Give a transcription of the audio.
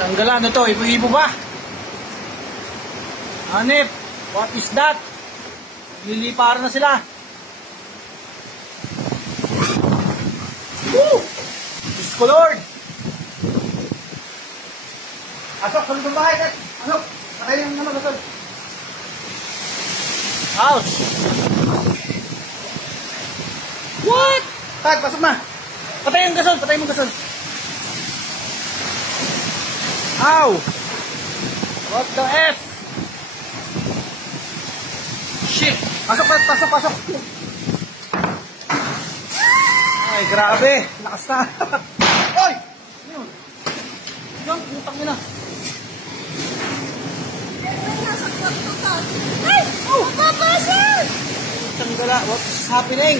Tanggalan ito, ibo-ibo ba? Hanip, what is that? Liliparan na sila. Woo! Diyos ko Lord! Asok, sunod ng bahay, Kat. Asok, patay yung naman, gasol. Ouch! What? Tag, pasok na. Patay yung gasol, patay mo gasol. Ow! What the F? Shit! Pasok, pasok, pasok! Ay, grabe! Lakas na! Oy! Ano? Ang putang nila! Ay! Oh! Papasok! Tanggala, what is happening?